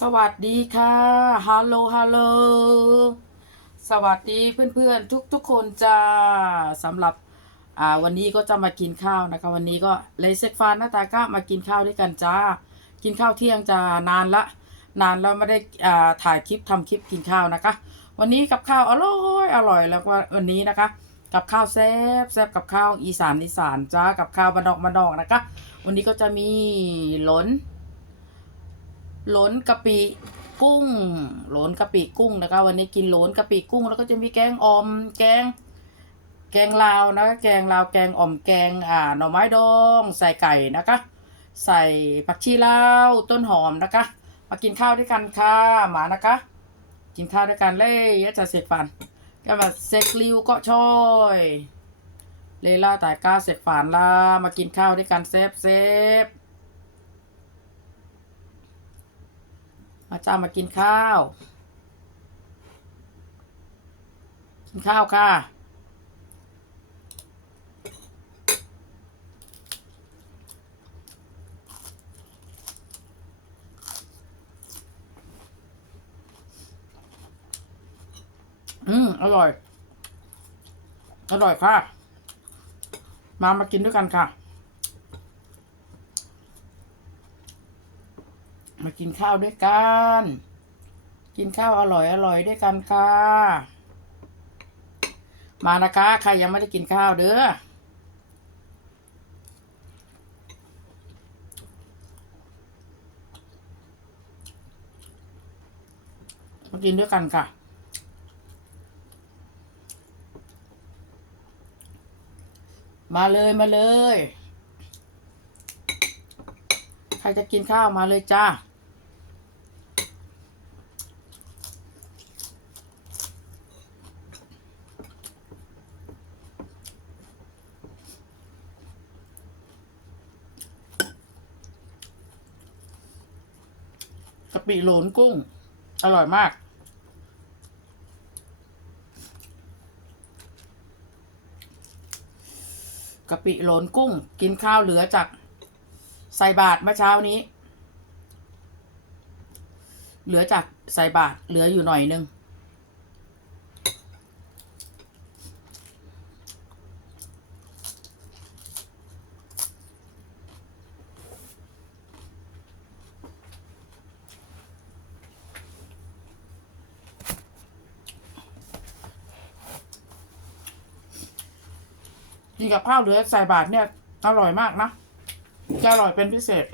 สวัสดีค่ะ ฮัลโหล ฮัลโหล สวัสดีเพื่อนๆ ทุกๆคนจ้าสำหรับ อ่า วันนี้ก็จะมากินข้าวนะคะ วันนี้ก็เลยเซ็กฟานหน้าตาก็มากินข้าวด้วยกันจ้า กินข้าวเที่ยงจ้านานละ นานแล้วไม่ได้ อ่า ถ่ายคลิปทำคลิปกินข้าวนะคะ วันนี้กับข้าวอร่อย อร่อย แล้วก็วันนี้นะคะ กับข้าวแซ่บแซ่บกับข้าวอีสานอีสานจ้า กับข้าวบันดอกบันดอกนะคะ วันนี้ก็จะมีหลน หลนกะปิกุ้งหลนกะปิกุ้งนะคะ วันนี้กินหลนกะปิกุ้ง แล้วก็จะมีแกงอมแกง แกงลาวนะคะแกงลาวแกงอ่อมแกงอ่าหน่อไม้ดองใส่ไก่นะคะ ใส่ผักชีลาวต้นหอมนะคะ มากินข้าวด้วยกันค่ะหมานะคะ กินข้าวด้วยกันเลยยะจะเสกฟันก็มาเสกลิวก็ช่อยเลล่าแต่ก้าเสกฝันละมากินข้าวด้วยกันเซฟเซฟ มาจ้ามากินข้าว กินข้าวค่ะ อืม อร่อย อร่อยค่ะ มามากินด้วยกันค่ะ มา กินข้าวด้วยกัน กินข้าวอร่อยอร่อยด้วยกันค่ะ มานะคะ ใครยังไม่ได้กินข้าวเด้อมากินด้วยกันค่ะ มาเลยมาเลย ใครจะกินข้าวมาเลยจ้า ปิโหลนกุ้ง อร่อยมาก กะปิโหลนกุ้ง กินข้าวเหลือจากใส่บาทเมื่อเช้านี้ เหลือจากใส่บาทเหลืออยู่หน่อยนึง กินกับข้าวเหลือใส่บาทเนี่ยอร่อยมากนะจะอร่อยเป็นพิเศษ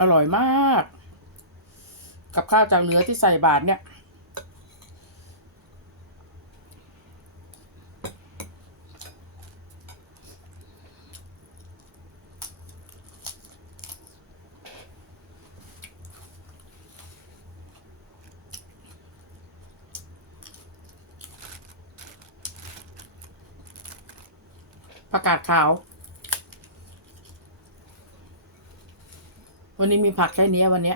อร่อยมาก กับข้าวจากเหลือที่ใส่บาทเนี่ย ประกาศขาว วันนี้มีผักแค่นี้วันนี้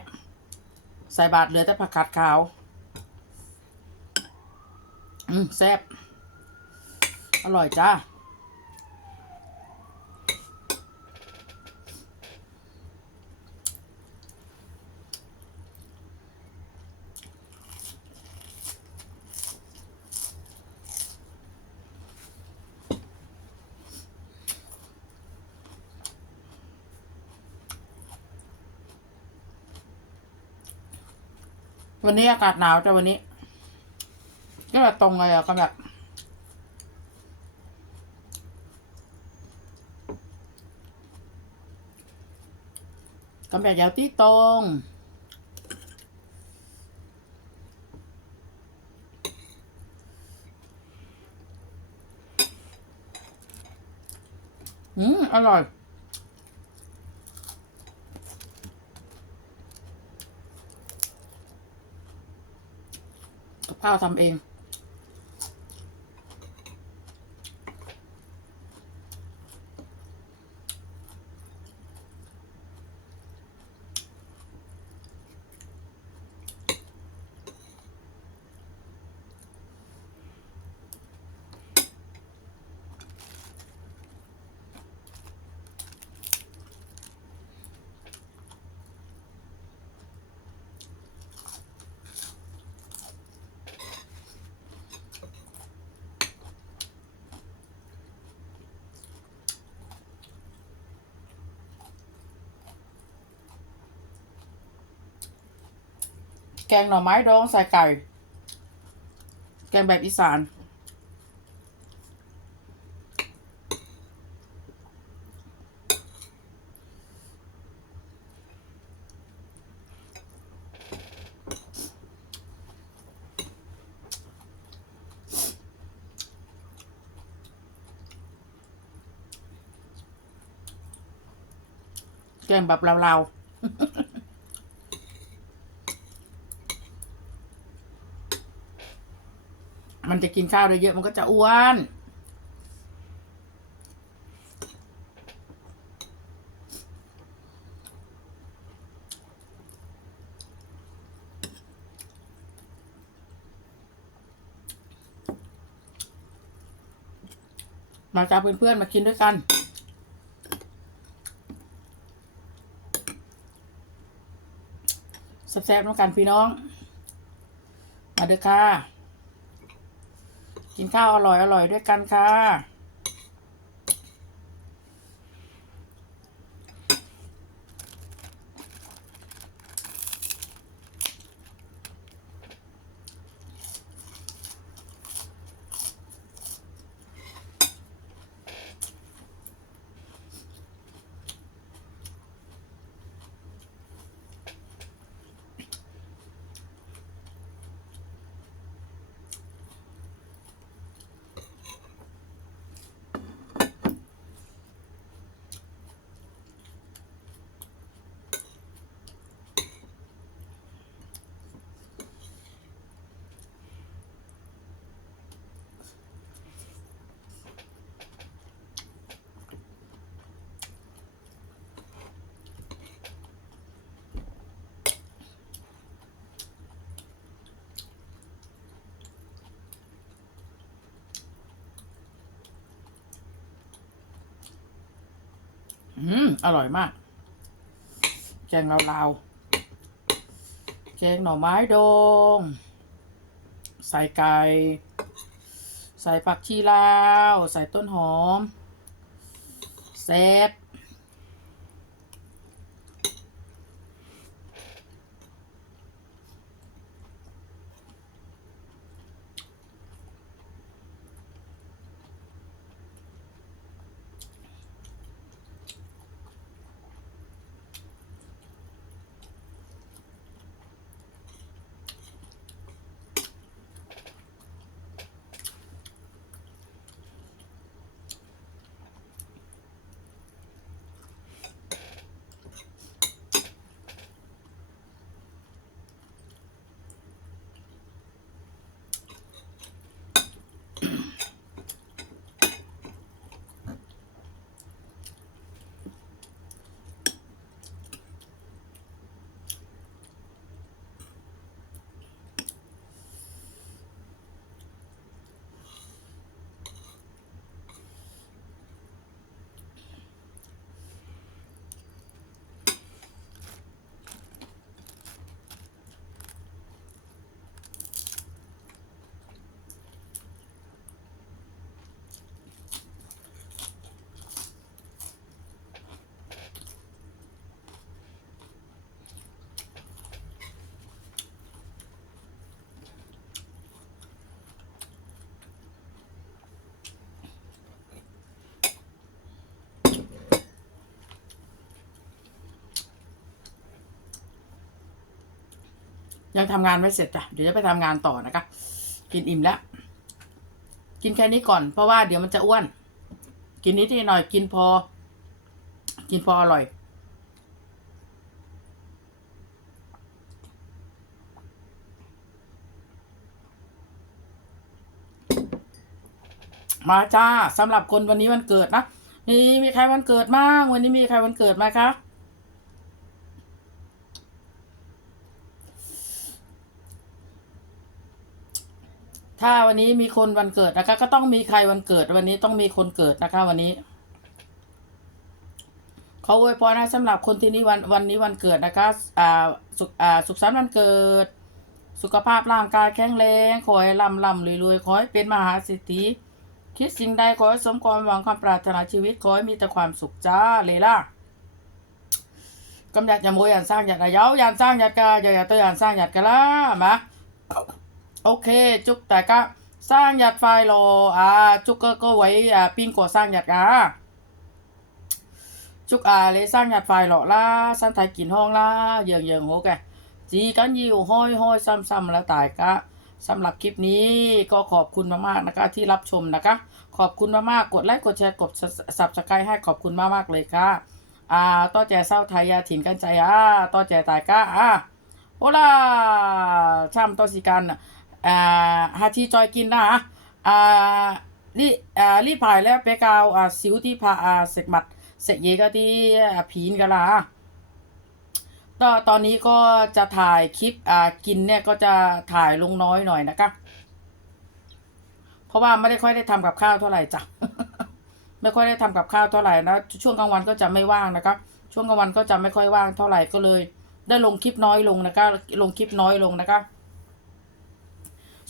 ใส่บาทเหลือแต่ผักกาดขาว อืมแซ่บอร่อยจ้า วันนี้อากาศหนาวแต่วันนี้ ก็แบบตรงเลยอะก็แบบ ก็แบบยาวที่ตรงอืมอร่อย ข้าวทำเอง แกงหน่อไม้ดองใส่ไก่ แกงแบบอีสาน แกงแบบลาวๆ มันจะกินข้าวได้เยอะมันก็จะอ้วนมาจ้าเพื่อนๆมากินด้วยกันแซ่บๆน้องกันพี่น้อง มาเด้อค่ะ กินข้าวอร่อยอร่อยด้วยกันค่ะ อืมอร่อยมาก แกงลาวๆแกงหน่อไม้ดองใส่ไก่ใส่ผักชีลาว ใส่ต้นหอมแซ่บ ยังทำงานไม่เสร็จจ้ะเดี๋ยวจะไปทำงานต่อนะคะ กินอิ่มแล้ว กินแค่นี้ก่อน เพราะว่าเดี๋ยวมันจะอ้วน กินนิดหน่อยกินพอ กินพออร่อยมาจ้าสำหรับคนวันนี้วันเกิดนะนี่มีใครวันเกิดบ้างวันนี้มีใครวันเกิดไหมคะ ถ้าวันนี้มีคนวันเกิดนะคะ ก็ต้องมีใครวันเกิด วันนี้ต้องมีคนเกิดนะคะ วันนี้ขออวยพรนะสำหรับคนที่นี่วันวันนี้วันเกิดนะคะอ่าสุขอ่าสุขสันต์วันเกิด สุขภาพร่างกายแข็งแรงขอให้ร่ำร่ำรวยๆขอให้เป็นมหาเศรษฐีคิดสิ่งใดขอให้สมความหวังความปรารถนาชีวิตขอให้มีแต่ความสุขจ้าเลยล่ะกำจัดอย่าโมยอย่าสร้างอย่าเย้าอย่าสร้างอย่ากาอย่าอย่าตัวอย่าสร้างอย่ากะล่ะมา โอเค จุกแต่ก็สร้างหยัดไฟโลอ่าจุกก็ก็ไว้อ่าปิ้งกดสร้างหยัดอ่าจุกอ่าเลยสร้างหยัดไฟโลล่าสั้นไทยกินห้องล่าเยิงเยิงโหแกจีกันยิวห้อยห้อยซ้ำๆแล้วตายก็สำหรับคลิปนี้ก็ขอบคุณมากๆนะคะที่รับชมนะคะ ขอบคุณมากๆกดไลค์กดแชร์กดสับสกายให้ขอบคุณมากๆเลยค่ะอ่าต่อแจเศร้าไทยยาถิ่นกันใจอ่าต่อแจตายก้าอ่าโอล่าช่ำต่อสิกัน อ่าฮาชีจอยกินนะอ่ารีอ่ารีพายแล้วไปกาวอ่าสิวที่พาอ่าเสกหมัดเสกเยก็ที่ผีนกันละอะตอนตอนนี้ก็จะถ่ายคลิปอ่ากินเนี่ยก็จะถ่ายลงน้อยหน่อยนะคะเพราะว่าไม่ได้ค่อยได้ทำกับข้าวเท่าไหร่จ้ะไม่ค่อยได้ทำกับข้าวเท่าไหร่นะช่วงกลางวันก็จะไม่ว่างนะคะช่วงกลางวันก็จะไม่ค่อยว่างเท่าไหร่ก็เลย ได้ลงคลิปน้อยลงนะคะลงคลิปน้อยลงนะคะ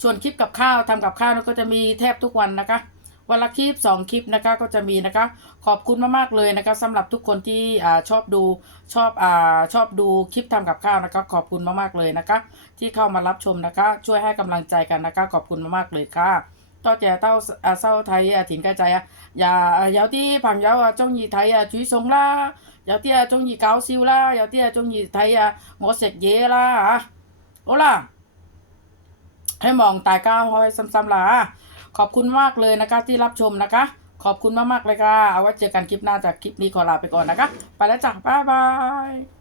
ส่วนคลิปกับข้าวทำกับข้าวก็จะมีแทบทุกวันนะคะ วันละคลิป 2 คลิปนะคะก็จะมีนะคะ ขอบคุณมากๆเลยนะคะสำหรับทุกคนที่ชอบดูชอบอชอบดูคลิปทำกับข้าวนะคะ ขอบคุณมากๆเลยนะคะ ที่เข้ามารับชมนะคะ ช่วยให้กำลังใจกันนะคะ ขอบคุณมากๆเลยค่ะต่อแก่เต้าเศร้าไทยถิ่นกระจายอย่าเยาที่ผังเยาจงยีไทยชุยทรงล่าเยาที่จงยีเกาซิวล่าเยาที่จงยีไทยงอเสกเยล่าโอล่า ให้มองตายก้าวห้อยซ้ำๆล่ะขอบคุณมากเลยนะคะที่รับชมนะคะ ขอบคุณมากๆเลยค่ะ เอาไว้เจอกันคลิปหน้าจากคลิปนี้ขอลาไปก่อนนะคะ ไปแล้วจ้ะบ๊ายบาย